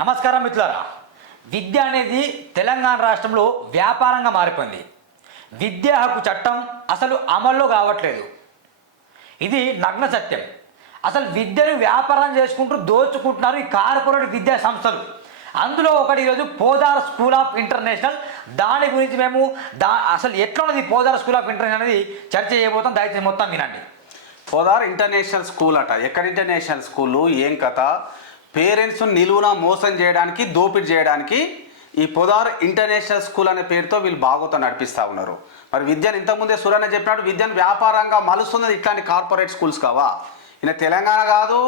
నమస్కారం మిత్రులారా. విద్య అనేది తెలంగాణ రాష్ట్రంలో వ్యాపారంగా మారిపోయింది. విద్యా హక్కు చట్టం అసలు అమల్లో కావట్లేదు. ఇది నగ్న సత్యం. అసలు విద్యను వ్యాపారం చేసుకుంటూ దోచుకుంటున్నారు ఈ కార్పొరేట్ విద్యా సంస్థలు. అందులో ఒకటి ఈరోజు పోదార్ స్కూల్ ఆఫ్ ఇంటర్నేషనల్. దాని గురించి మేము అసలు ఎట్లా ఉన్నది పోదార్ స్కూల్ ఆఫ్ ఇంటర్నేషనల్ అనేది చర్చ చేయబోతాం. దయచేసి మొత్తం వినండి. పోదార్ ఇంటర్నేషనల్ స్కూల్ అట. ఎక్కడ ఇంటర్నేషనల్ స్కూలు, ఏం కథ? పేరెంట్స్ నిలువున మోసం చేయడానికి, దోపిడీ చేయడానికి ఈ పోదార్ ఇంటర్నేషనల్ స్కూల్ అనే పేరుతో వీళ్ళు బాగోతో నడిపిస్తూ ఉన్నారు. మరి విద్యను ఇంతకుముందే సురన్న చెప్పినట్టు విద్యను వ్యాపారంగా మలుస్తున్నది ఇట్లాంటి కార్పొరేట్ స్కూల్స్ కావా? ఈయన తెలంగాణ కాదు,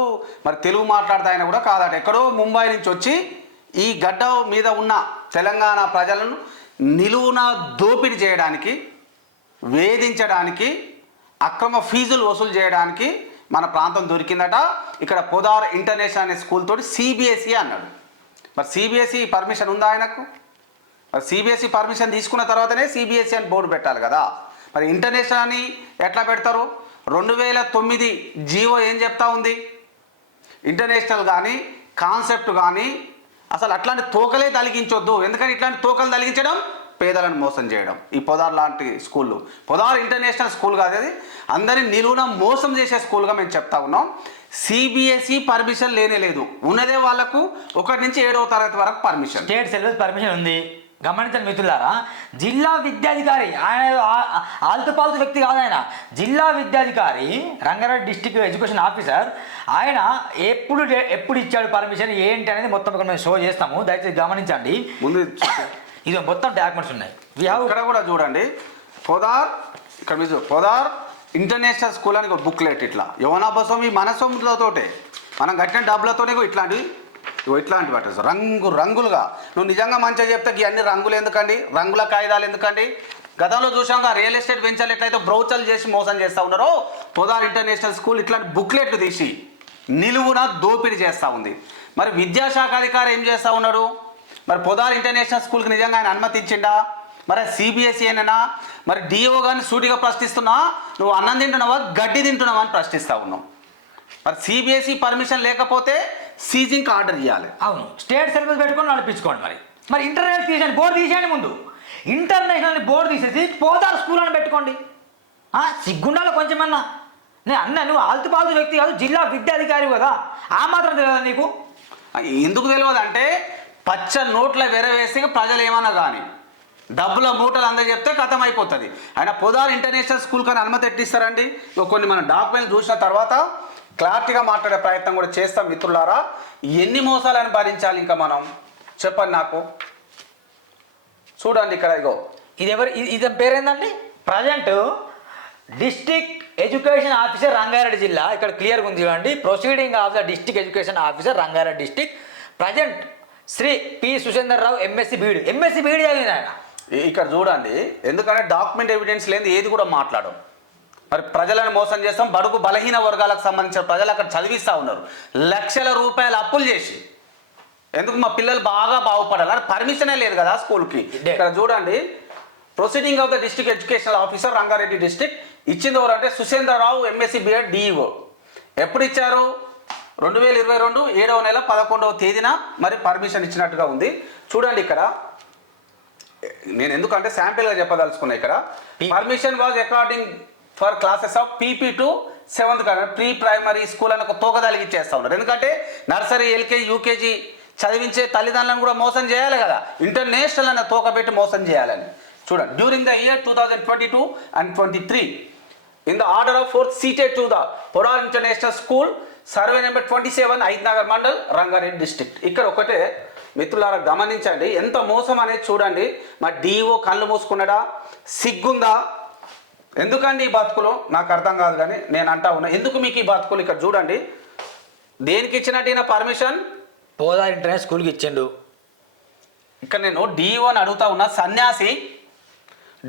మరి తెలుగు మాట్లాడితే ఆయన కూడా కాదట. ఎక్కడో ముంబై నుంచి వచ్చి ఈ గడ్డ మీద ఉన్న తెలంగాణ ప్రజలను నిలువున దోపిడీ చేయడానికి, వేధించడానికి, అక్రమ ఫీజులు వసూలు చేయడానికి మన ప్రాంతం దొరికిందట. ఇక్కడ పోదార్ ఇంటర్నేషనల్ అనే స్కూల్ తోటి సిబిఎస్ఈ అన్నాడు. మరి సిబిఎస్ఈ పర్మిషన్ ఉందా ఆయనకు? మరి సిబిఎస్ఈ పర్మిషన్ తీసుకున్న తర్వాతనే సిబిఎస్ఈ అని బోర్డు పెట్టాలి కదా. మరి ఇంటర్నేషనల్ అని ఎట్లా పెడతారు? 2009 జీవో ఏం చెప్తా ఉంది? ఇంటర్నేషనల్ కానీ కాన్సెప్ట్ కానీ అసలు అట్లాంటి తోకలే తలిగించొద్దు. ఎందుకని ఇట్లాంటి తోకలు తలిగించడం? పేదలను మోసం చేయడం. ఈ పొదార్ లాంటి స్కూళ్ళు, పొదార్ ఇంటర్నేషనల్ స్కూల్ కాదు, అది అందరినీ నిలువున మోసం చేసే స్కూల్గా మేము చెప్తా ఉన్నాం. సిబిఎస్ఈ పర్మిషన్ లేనే లేదు. ఉన్నదే వాళ్ళకు 1 నుంచి 7వ తరగతి వరకు పర్మిషన్, స్టేట్ సిలబస్ పర్మిషన్ ఉంది. గమనించండి మిత్రులారా, జిల్లా విద్యాధికారి ఆయన ఆల్తుపాల్తు వ్యక్తి కాదు. ఆయన జిల్లా విద్యాధికారి, రంగారెడ్డి డిస్టిక్ ఎడ్యుకేషన్ ఆఫీసర్. ఆయన ఎప్పుడు ఇచ్చాడు పర్మిషన్ ఏంటి అనేది మొత్తం ఇక్కడ మేము షో చేస్తాము. దయచేసి గమనించండి. ముందు ఇది మొత్తం డాక్యుమెంట్స్ ఉన్నాయి. ఇక్కడ కూడా చూడండి. పోదార్, ఇక్కడ మీరు పోదార్ ఇంటర్నేషనల్ స్కూల్ అని ఒక బుక్లెట్. ఇట్లా యవనా బసం ఈ మన సొమ్ములతోటే మనం కట్టిన డబ్బులతోనే ఇట్లాంటివి అట రంగులుగా. నువ్వు నిజంగా మంచిగా చెప్తే ఈ అన్ని రంగులు ఎందుకండి, రంగుల కాగితాలు ఎందుకండి? గతంలో చూసాం రియల్ ఎస్టేట్ వెంచర్లు ఎట్లయితే బ్రౌచర్లు చేసి మోసం చేస్తూ ఉన్నారో, పోదార్ ఇంటర్నేషనల్ స్కూల్ ఇట్లాంటి బుక్లెట్లు తీసి నిలువున దోపిడీ చేస్తూ ఉంది. మరి విద్యాశాఖ అధికారి ఏం చేస్తూ ఉన్నాడు? మరి పోదార్ ఇంటర్నేషనల్ స్కూల్కి నిజంగా ఆయన అనుమతి ఇచ్చిండా? మరి సిబిఎస్ఈ అయినా? మరి డిఓ కానీ సూటిగా ప్రశ్నిస్తున్నా, నువ్వు అన్నం తింటున్నావా గడ్డి తింటున్నావా అని ప్రశ్నిస్తూ ఉన్నావు. మరి సిబిఎస్ఈ పర్మిషన్ లేకపోతే సీజింగ్కి ఆర్డర్ చేయాలి. అవును, స్టేట్ సిలబస్ పెట్టుకొని నడిపించుకోండి. మరి ఇంటర్నేషనల్ తీసేయండి, బోర్డు తీసేయండి. ముందు ఇంటర్నేషనల్ బోర్డు తీసేసి పోదార్ స్కూల్ అని పెట్టుకోండి. సిగ్గుండాలో కొంచెమన్నా. నేను అన్నా, నువ్వు ఆల్తుపాల్తు వ్యక్తి కాదు, జిల్లా విద్యాధికారి కదా, ఆ మాత్రం తెలియదా నీకు? ఎందుకు తెలియదు అంటే, పచ్చ నోట్ల వెరవేసి ప్రజలు ఏమన్నా కానీ డబ్బుల మూటలు అందజెప్తే కథం అయిపోతుంది. ఆయన పోదార్ ఇంటర్నేషనల్ స్కూల్ కానీ అనుమతి ఎట్టిస్తారండి? కొన్ని మన డాక్యుమెంట్లు చూసిన తర్వాత క్లారిటీగా మాట్లాడే ప్రయత్నం కూడా చేస్తాం. మిత్రులారా, ఎన్ని మోసాలను భరించాలి ఇంకా మనం? చెప్పండి నాకు. చూడండి ఇక్కడ, ఇగో ఇది పేరేందండి? Present district education officer Rangareddy జిల్లా. ఇక్కడ క్లియర్గా ఉంది చూడండి. Proceeding of the district education officer Rangareddy district. Present Shri P Suchandar Rao, MSc BEd చదివింది ఆయన. ఇక్కడ చూడండి, ఎందుకంటే డాక్యుమెంట్ ఎవిడెన్స్ లేని ఏది కూడా మాట్లాడడం. మరి ప్రజలను మోసం చేస్తాం. బడుగు బలహీన వర్గాలకు సంబంధించిన ప్రజలు అక్కడ చదివిస్తూ ఉన్నారు లక్షల రూపాయలు అప్పులు చేసి. ఎందుకు? మా పిల్లలు బాగా బాగుపడాలి. అది పర్మిషనే లేదు కదా స్కూల్కి. ఇక్కడ చూడండి, proceeding of the district educational officer Rangareddy district ఇచ్చింది ఎవరంటే సుచంద్రరావు, ఎంఎస్సి బిఎడ్ డిఈఓ. ఎప్పుడు ఇచ్చారు? 2022 7వ నెల 11వ తేదీన మరి పర్మిషన్ ఇచ్చినట్టుగా ఉంది. చూడండి ఇక్కడ, నేను ఎందుకంటే శాంపిల్గా చెప్పదలుచుకున్నా. ఇక్కడ permission was according for classes of PP to 7th కానీ ప్రీ ప్రైమరీ స్కూల్ అని ఒక తోకదాలికి ఇచ్చేస్తా ఉన్నారు. ఎందుకంటే నర్సరీ, ఎల్కేజీ, యూకేజీ చదివించే తల్లిదండ్రులను కూడా మోసం చేయాలి కదా. ఇంటర్నేషనల్ అనే తోక పెట్టి మోసం చేయాలని. చూడండి, during the year 2022 and 23 in the order of 4th seated to the Podaar International School, survey number 27, Aidnagar mandal, Rangareddy district. ఇక్కడ ఒకటే మిత్రులారా గమనించండి, ఎంత మోసం అనేది చూడండి. మా డిఓ కళ్ళు మూసుకున్నాడా? సిగ్గుందా? ఎందుకండి ఈ బతుకులు? నాకు అర్థం కాదు, కానీ నేను అంటా ఉన్నా, ఎందుకు మీకు ఈ బతుకులు? ఇక్కడ చూడండి, దేనికి ఇచ్చినట్టు ఈయన పర్మిషన్? పోదార్ ఇంటర్నేషనల్ స్కూల్కి ఇచ్చిండు. ఇక్కడ నేను డిఓని అడుగుతా ఉన్నా, సన్యాసి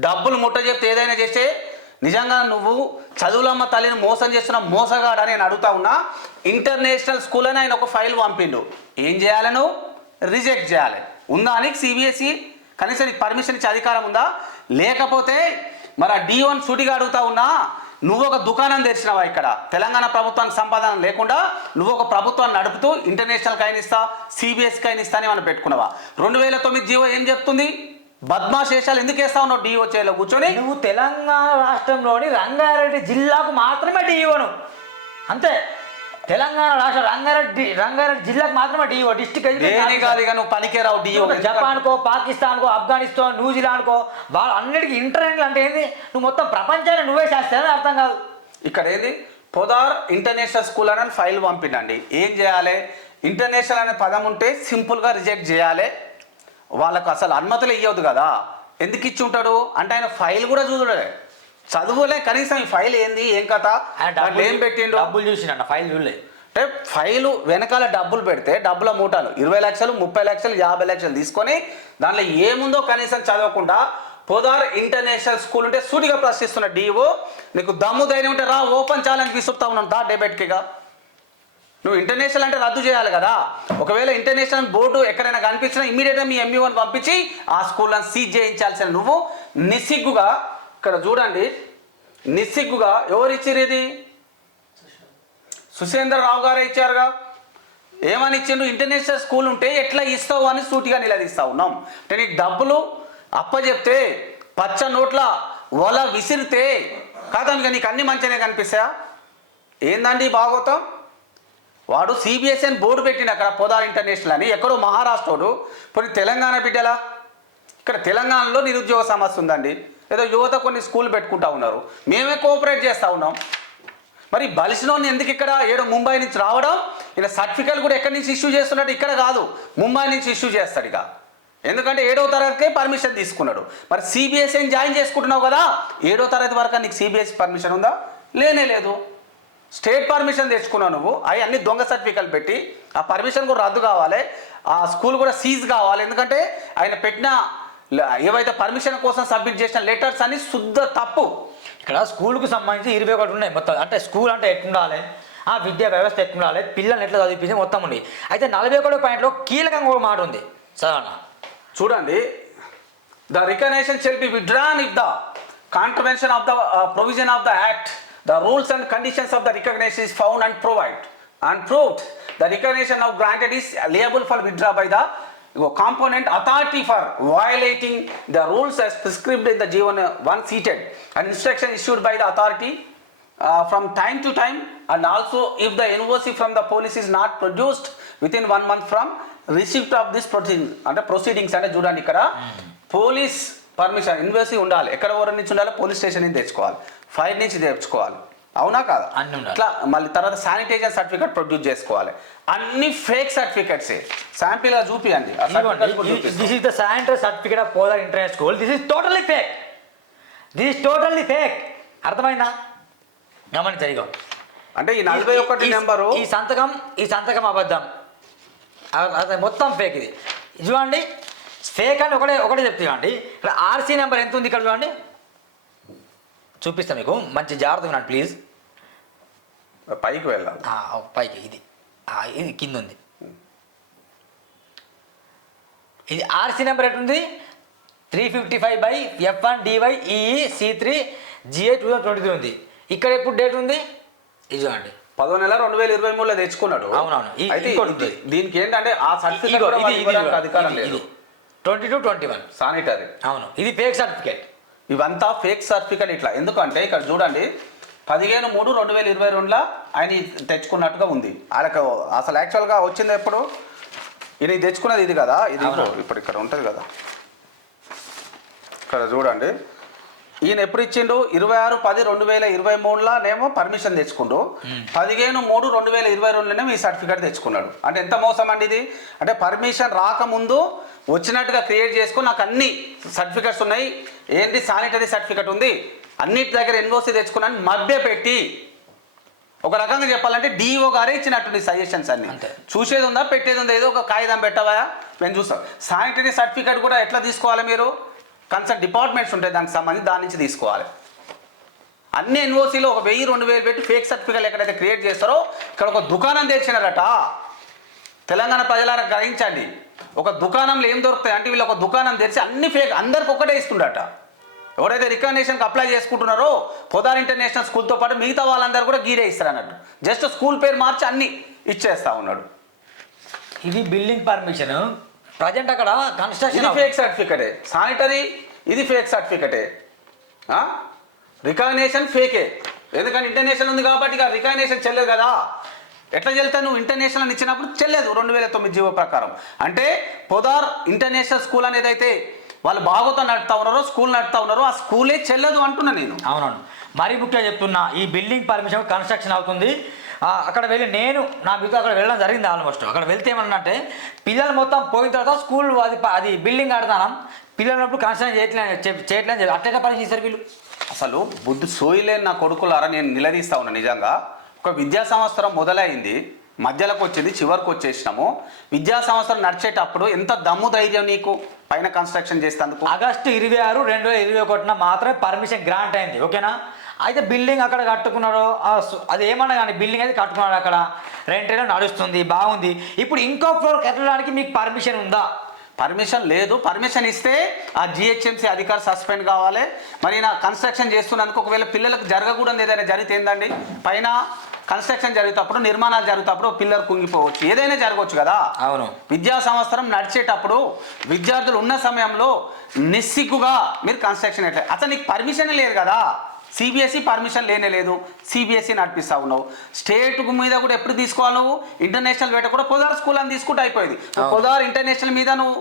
డబ్బులు ముట్ట చెప్తే ఏదైనా చేస్తే నిజంగా నువ్వు చదువులమ్మ తల్లిని మోసం చేస్తున్న మోసగాడని నేను అడుగుతా ఉన్నా. ఇంటర్నేషనల్ స్కూల్ అని ఆయన ఒక ఫైల్ పంపిండు. ఏం చేయాలి? నువ్వు రిజెక్ట్ చేయాలి. ఉందా నీకు సిబిఎస్ఈ కనీసం నీకు పర్మిషన్ ఇచ్చే అధికారం ఉందా? లేకపోతే మరి ఆ డిఓని సూటిగా అడుగుతా ఉన్నా, నువ్వు ఒక దుకాణం తెరిచినావా ఇక్కడ తెలంగాణ ప్రభుత్వానికి సంపాదన లేకుండా నువ్వు ఒక ప్రభుత్వాన్ని నడుపుతూ ఇంటర్నేషనల్ కైన్ ఇస్తా సిబిఎస్కి కైన్ ఇస్తా అని మనం పెట్టుకున్నావా 2009 జీవో ఏం చెప్తుంది బద్మాశేషాలు ఎందుకు వేస్తా ఉన్నావు డిఓ చేలో కూర్చొని నువ్వు తెలంగాణ రాష్ట్రంలోని రంగారెడ్డి జిల్లాకు మాత్రమే డిఓను అంతే తెలంగాణ రాష్ట్ర రంగారెడ్డి జిల్లాకు మాత్రమే డిఓ డిస్ట్రిక్ట్ దేనికాదిగా నువ్వు పనికేరావు డిఓ జపాన్కో పాకిస్తాన్కో ఆఫ్ఘనిస్తాన్ న్యూజిలాండ్కో వాళ్ళు అన్నిటికీ ఇంటర్నేషనల్ అంటే ఏంది నువ్వు మొత్తం ప్రపంచాన్ని నువ్వే చేస్తావని అర్థం కాదు ఇక్కడ ఏంది పొదార్ ఇంటర్నేషనల్ స్కూల్ అని ఫైల్ పంపిండండి ఏం చేయాలి ఇంటర్నేషనల్ అనే పదం ఉంటే సింపుల్గా రిజెక్ట్ చేయాలి వాళ్ళకు అసలు అనుమతులు ఇవ్వద్దు కదా ఎందుకు ఇచ్చి ఉంటాడు అంటే ఆయన ఫైల్ కూడా చూడలే చదువులే కనీసం ఈ ఫైల్ ఏంది ఏం కథ దాంట్లో ఏం పెట్టిండు డబ్బులు చూసిన ఫైల్ చూడలే అంటే ఫైలు వెనకాల డబ్బులు పెడితే డబ్బుల మూటలు 20 లక్షలు 30 లక్షలు 50 లక్షలు తీసుకొని దాంట్లో ఏముందో కనీసం చదవకుండా పొదార్ ఇంటర్నేషనల్ స్కూల్ ఉంటే సూటిగా ప్రశ్నిస్తున్న డిఓ నీకు దమ్ము ధైర్యం ఉంటే రా ఓపెన్ ఛాలెంజ్ విసురుతా ఉన్నాం దా డెబేట్కిగా నువ్వు ఇంటర్నేషనల్ అంటే రద్దు చేయాలి కదా ఒకవేళ ఇంటర్నేషనల్ బోర్డు ఎక్కడైనా కనిపించినా ఇమీడియట్గా మీ ఎంఈఓని పంపించి ఆ స్కూల్ని సీజ్ చేయించాల్సిన నువ్వు నిస్సిగ్గుగా ఇక్కడ చూడండి నిస్సిగ్గుగా ఎవరు ఇచ్చారు ఇది సుశేంద్రరావు గారే ఇచ్చారుగా ఏమని ఇచ్చిండు ఇంటర్నేషనల్ స్కూల్ ఉంటే ఎట్లా ఇస్తావు అని సూటిగా నిలదీస్తా ఉన్నాం అంటే నీకు డబ్బులు అప్పచెప్తే పచ్చ నోట్ల వల విసిరితే కాదనుక నీకు అన్ని మంచిగానే కనిపిస్తాయా ఏందండి భాగవతం వాడు సిబిఎస్ఈ అని బోర్డు పెట్టిండు అక్కడ పొదార్ ఇంటర్నేషనల్ అని ఎక్కడో మహారాష్ట్రోడు పోనీ తెలంగాణ బిడ్డలా ఇక్కడ తెలంగాణలో నిరుద్యోగ సమస్య ఉందండి ఏదో యువత కొన్ని స్కూల్ పెట్టుకుంటా ఉన్నారు మేమే కోఆపరేట్ చేస్తూ ఉన్నాం మరి బలిసినోని ఎందుకు ఇక్కడ ఏడో ముంబై నుంచి రావడం ఇలా సర్టిఫికేట్ కూడా ఎక్కడి నుంచి ఇష్యూ చేస్తున్నట్టు ఇక్కడ కాదు ముంబై నుంచి ఇష్యూ చేస్తాడు ఇక ఎందుకంటే 7వ తరగతికే పర్మిషన్ తీసుకున్నాడు మరి సిబిఎస్ఈని జాయిన్ చేసుకుంటున్నావు కదా 7వ తరగతి వరకు నీకు సిబిఎస్ఈ పర్మిషన్ ఉందా లేనే లేదు స్టేట్ పర్మిషన్ తెచ్చుకున్నావు నువ్వు అవి అన్ని దొంగ సర్టిఫికేట్లు పెట్టి ఆ పర్మిషన్ కూడా రద్దు కావాలి ఆ స్కూల్ కూడా సీజ్ కావాలి ఎందుకంటే ఆయన పెట్టిన ఏవైతే పర్మిషన్ కోసం సబ్మిట్ చేసిన లెటర్స్ అన్ని శుద్ధ తప్పు ఇక్కడ స్కూల్కు సంబంధించి 21 ఉన్నాయి మొత్తం అంటే స్కూల్ అంటే ఎట్లుండాలి ఆ విద్యా వ్యవస్థ ఎట్లుండాలి పిల్లల్ని ఎట్లా చదివించి మొత్తం ఉంది అయితే 41 పాయింట్లో కీలకంగా ఒక మాట ఉంది చదవనా చూడండి the recognition shall be withdrawn if the contravention of the provision of the act the rules and conditions of the recognition is found and proved the recognition now granted is liable for withdraw by the component authority for violating the rules as prescribed in the G1 one seated and instruction issued by the authority from time to time and also if the NOC from the police is not produced within 1 month from receipt of this proceedings అంటే చూడండి ఇక్కడ police permission ఇన్వెస్టీ ఉండాలి ఎక్కడ ఊరి నుంచి ఉండాలి police station నుంచి తెచ్చుకోవాలి ఫైర్ నుంచి తెచ్చుకోవాలి అవునా కాదా ఇట్లా మళ్ళీ తర్వాత శానిటైజర్ సర్టిఫికేట్ ప్రొడ్యూస్ చేసుకోవాలి అన్ని ఫేక్ సర్టిఫికేట్స్ శాంపిల్ గా చూపియండి this is the sanitary certificate of Podar international school this is totally fake అర్థమైందా గమని జరిగాం అంటే ఈ 41 నెంబరు ఈ సంతకం అబద్ధం అది మొత్తం ఫేక్ ఇది చూడండి ఫేక్ అని ఒకటే చెప్తానండి ఇక్కడ ఆర్సీ నెంబర్ ఎంత ఉంది ఇక్కడ చూడండి చూపిస్తాను మీకు మంచి జాగ్రత్త వినండి ప్లీజ్ పైకి వెళ్ళాలి పైకి ఇది కింద ఉంది ఇది ఆర్సీ నెంబర్ ఎట్లుంది 355/F1DYEE C3 GA 2023 ఉంది ఇక్కడ ఎప్పుడు డేట్ ఉంది ఇది చూడండి 10వ నెల 2023లో తెచ్చుకున్నాడు అవునవును దీనికి ఏంటంటే ఆ సర్టిఫికేట్ అధికారం లేదు 22-21 శానిటరీ అవును ఇది ఫేక్ సర్టిఫికేట్ ఇవంతా ఫేక్ సర్టిఫికేట్ ఇట్లా ఎందుకంటే ఇక్కడ చూడండి 15/3/2022లో ఆయన తెచ్చుకున్నట్టుగా ఉంది ఆయనకు అసలు యాక్చువల్గా వచ్చింది ఎప్పుడు ఈయన తెచ్చుకున్నది ఇది కదా ఇది ఇప్పుడు ఇక్కడ ఉంటుంది కదా ఇక్కడ చూడండి ఈయన ఎప్పుడు ఇచ్చిండు 26/10/2023లోనేమో పర్మిషన్ తెచ్చుకుండు 15/3/2022లోనేమో ఈ సర్టిఫికేట్ తెచ్చుకున్నాడు అంటే ఎంత మోసం అండి ఇది అంటే పర్మిషన్ రాకముందు వచ్చినట్టుగా క్రియేట్ చేసుకుని నాకు అన్ని సర్టిఫికేట్స్ ఉన్నాయి ఏంటి శానిటరీ సర్టిఫికేట్ ఉంది అన్నిటి దగ్గర ఎన్ఓసి తెచ్చుకున్నాను మధ్య పెట్టి ఒక రకంగా చెప్పాలంటే డిఓ గారే ఇచ్చినట్టు సజెషన్స్ అన్ని చూసేది ఉందా పెట్టేది ఉందా ఏదో ఒక కాగితం పెట్టవా నేను చూస్తాను శానిటరీ సర్టిఫికేట్ కూడా ఎట్లా తీసుకోవాలి మీరు కన్సర్న్ డిపార్ట్మెంట్స్ ఉంటాయి దానికి సంబంధించి దాని నుంచి తీసుకోవాలి అన్ని ఎన్ఓసీలో 1000-2000 పెట్టి ఫేక్ సర్టిఫికేట్ ఎక్కడైతే క్రియేట్ చేస్తారో ఇక్కడ ఒక దుకాణం తెచ్చినారట తెలంగాణ ప్రజలారా గ్రహించండి ఒక దుకాణంలో ఏం దొరుకుతాయి అంటే వీళ్ళు ఒక దుకాణం తెరిచి అన్ని ఫేక్ అందరికి ఒకటే ఇస్తుండట ఎవరైతే రికగ్నేషన్కి అప్లై చేసుకుంటున్నారో పొదార్ ఇంటర్నేషనల్ స్కూల్తో పాటు మిగతా వాళ్ళందరూ కూడా గీరే ఇస్తారు అన్నట్టు. జస్ట్ స్కూల్ పేరు మార్చి అన్ని ఇచ్చేస్తా ఉన్నాడు. ఇది బిల్డింగ్ పర్మిషన్. ప్రజెంట్ అక్కడ కన్స్ట్రక్షన్ ఇది ఫేక్ సర్టిఫికెటే. శానిటరీ ఇది ఫేక్ సర్టిఫికెటే. రికగ్నేషన్ ఫేకే. ఎందుకంటే ఇంటర్నేషనల్ ఉంది కాబట్టి ఇక రికగ్నేషన్ చెల్లదు కదా. ఎట్లా చెల్తావు? నువ్వు ఇంటర్నేషనల్ ఇచ్చినప్పుడు చెల్లదు 2009 జీవో ప్రకారం. అంటే పొదార్ ఇంటర్నేషనల్ స్కూల్ అనేది అయితే వాళ్ళు బాగోతో నడుపుతా ఉన్నారో, స్కూల్ నడుపుతా ఉన్నారో, ఆ స్కూలే చెల్లదు అంటున్నా నేను. అవునవును. మరీ ముఖ్యంగా చెప్తున్నా, ఈ బిల్డింగ్ పర్మిషన్ కన్స్ట్రక్షన్ అవుతుంది. అక్కడ వెళ్ళి నేను నా మీతో అక్కడ వెళ్ళడం జరిగింది. ఆల్మోస్ట్ అక్కడ వెళ్తే ఏమన్నంటే పిల్లలు మొత్తం పోయిన తర్వాత స్కూల్ అది బిల్డింగ్ కడతాం, పిల్లలప్పుడు కన్స్ట్రక్షన్ చేయట్లేదు అట్లా పని చేశారు వీళ్ళు. అసలు బుద్ధి సోయిలేని నా కొడుకులారా నేను నిలదీస్తా ఉన్నా. నిజంగా ఒక విద్యా సంవత్సరం మొదలైంది, మధ్యలోకి వచ్చింది, చివరికి వచ్చేసినాము. విద్యా సంవత్సరం నడిచేటప్పుడు ఎంత దమ్ము ధైర్యం నీకు పైన కన్స్ట్రక్షన్ చేసేందుకు? ఆగస్టు 26, 2021 మాత్రమే పర్మిషన్ గ్రాంట్ అయింది. ఓకేనా? అయితే బిల్డింగ్ అక్కడ కట్టుకున్నారో అది ఏమన్నా కానీ బిల్డింగ్ అయితే కట్టుకున్నాడు, అక్కడ రెంట్ నడుస్తుంది, బాగుంది. ఇప్పుడు ఇంకో ఫ్లోర్ కట్టడానికి మీకు పర్మిషన్ ఉందా? పర్మిషన్ లేదు. పర్మిషన్ ఇస్తే ఆ జిహెచ్ఎంసీ అధికారి సస్పెండ్ కావాలి. మరి నా కన్స్ట్రక్షన్ చేస్తున్నందుకు ఒకవేళ పిల్లలకు జరగకూడదు ఏదైనా జరిగితే ఏందండి? పైన కన్స్ట్రక్షన్ జరుగుతప్పుడు, నిర్మాణాలు జరుగుతప్పుడు పిల్లలు కుంగిపోవచ్చు, ఏదైనా జరగవచ్చు కదా. అవును. విద్యా సంవత్సరం నడిచేటప్పుడు విద్యార్థులు ఉన్న సమయంలో నిస్సిగ్గుగా మీరు కన్స్ట్రక్షన్ ఎట్లా? అసలు నీకు పర్మిషన్ లేదు కదా. సిబిఎస్ఈ పర్మిషన్ లేనే లేదు, సిబిఎస్ఈ నడిపిస్తా ఉన్నావు. స్టేట్ మీద కూడా ఎప్పుడు తీసుకోవాలి నువ్వు? ఇంటర్నేషనల్ వేట కూడా పొదార్ స్కూల్ అని తీసుకుంటే అయిపోయింది. పొదార్ ఇంటర్నేషనల్ మీద నువ్వు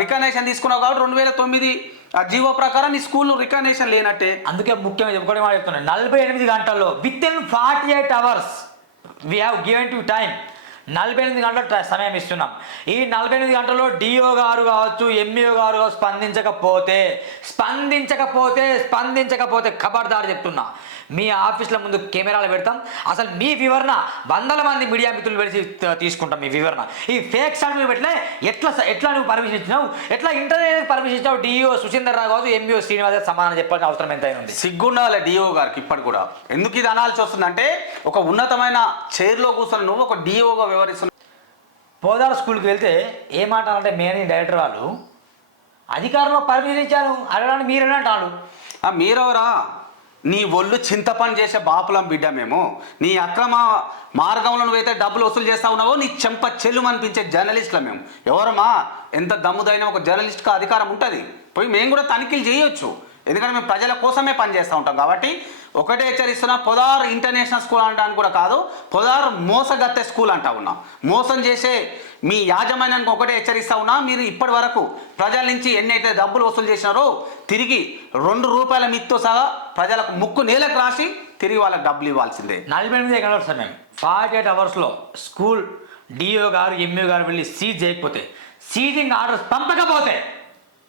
రికగ్నేషన్ తీసుకున్నావు కాబట్టి 2009 జీవో ప్రకారం నీ స్కూల్ రికగ్నేషన్ లేనట్టే. అందుకే ముఖ్యంగా చెప్తున్నాను, 48 గంటల్లో with in 48 hours we have given to time. 48 గంటల సమయం ఇస్తున్నాం. ఈ 48 గంటల్లో డిఓ గారు కావచ్చు, ఎంఈఓ గారు కావచ్చు స్పందించకపోతే ఖబర్దారు చెప్తున్నా, మీ ఆఫీసుల ముందు కెమెరాలు పెడతాం. అసలు మీ వివరణ 100 మంది మీడియా మిత్రులు పెట్టి తీసుకుంటాం. మీ వివరణ ఈ ఫేక్ సర్టిఫికేట్ పెట్టలే ఎట్లా నువ్వు పర్మిషన్ ఇచ్చినావు, ఎట్లా ఇంటర్వ్యూ పర్మిషన్ ఇచ్చినావు? డిఓ సుచీందర్ రావు కావచ్చు, ఎంఈఓ శ్రీనివాస్ సమాధానం చెప్పాల్సిన అవసరం ఎంతైనా ఉంది. సిగ్గుండాలి డిఓ గారికి ఇప్పటి కూడా. ఎందుకు ఇది అనాల్సి వస్తుందంటే ఒక ఉన్నతమైన చైర్లో కూర్చొని నువ్వు ఒక డిఓగా వ్యవహరిస్తున్నావు. పోదార్ స్కూల్కి వెళ్తే ఏమంటారంటే మేనేజింగ్ డైరెక్టర్ వాళ్ళు అధికారంలో పర్మిషన్ ఇచ్చారు అడగడానికి మీరేనా అంటారు. మీరెవరా? నీ ఒళ్ళు చింతపని చేసే బాపులం బిడ్డ మేము. నీ అక్రమ మార్గంలో నువ్వైతే డబ్బులు వసూలు చేస్తా ఉన్నావో నీ చెంప చెల్లు అనిపించే జర్నలిస్టులు మేము. ఎవరమ్మా? ఎంత దమ్ముదైనా ఒక జర్నలిస్ట్కి అధికారం ఉంటుంది. పోయి మేము కూడా తనిఖీలు చేయొచ్చు, ఎందుకంటే మేము ప్రజల కోసమే పనిచేస్తూ ఉంటాం. కాబట్టి ఒకటే హెచ్చరిస్తున్నా, పొదార్ ఇంటర్నేషనల్ స్కూల్ అనడానికి కూడా కాదు, పొదార్ మోసగత్తె స్కూల్ అంటా ఉన్నా. మోసం చేసే మీ యాజమాన్యానికి ఒకటే హెచ్చరిస్తా ఉన్నా, మీరు ఇప్పటి వరకు ప్రజల నుంచి ఎన్నైతే డబ్బులు వసూలు చేసినారో తిరిగి ₹2 మిత్తో సహా ప్రజలకు ముక్కు నేలకు రాసి తిరిగి వాళ్ళకి డబ్బులు ఇవ్వాల్సిందే. 48 గంటల సమయం 48 అవర్స్లో స్కూల్ డిఓ గారు, ఎంఈఓ గారు వెళ్ళి సీజ్ చేయకపోతే, సీజింగ్ ఆర్డర్స్ పంపకపోతే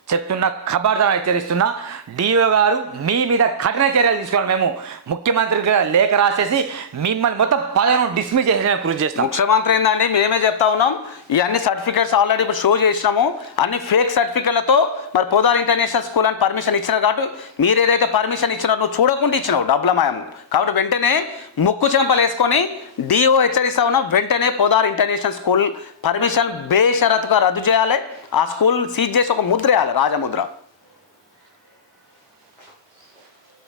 చెప్తున్న ఖబర్దార్ హెచ్చరిస్తున్నా, డిఓ గారు మీ మీద కఠిన చర్యలు తీసుకోవాలి. మేము ముఖ్యమంత్రికి లేఖ రాసేసి మిమ్మల్ని మొత్తం 10 డిస్మిస్ చేసే కృషి చేస్తాం. ముఖ్యమంత్రి ఏందండి, మేమే చెప్తా ఉన్నాం. ఈ అన్ని సర్టిఫికేట్స్ ఆల్రెడీ ఇప్పుడు షో చేసినాము. అన్ని ఫేక్ సర్టిఫికేట్లతో మరి పొదార్ ఇంటర్నేషనల్ స్కూల్ అని పర్మిషన్ ఇచ్చినారు. కాబట్టి మీరు ఏదైతే పర్మిషన్ ఇచ్చినారో నువ్వు చూడకుండా ఇచ్చినావు డబ్బుల మాయం. కాబట్టి వెంటనే ముక్కు చెంపలు వేసుకొని డిఓ హెచ్చరిస్తా ఉన్నాం, వెంటనే పొదార్ ఇంటర్నేషనల్ స్కూల్ పర్మిషన్ బేషరతుగా రద్దు చేయాలి. ఆ స్కూల్ సీజ్ చేసి ఒక ముద్ర వేయాలి, రాజముద్ర.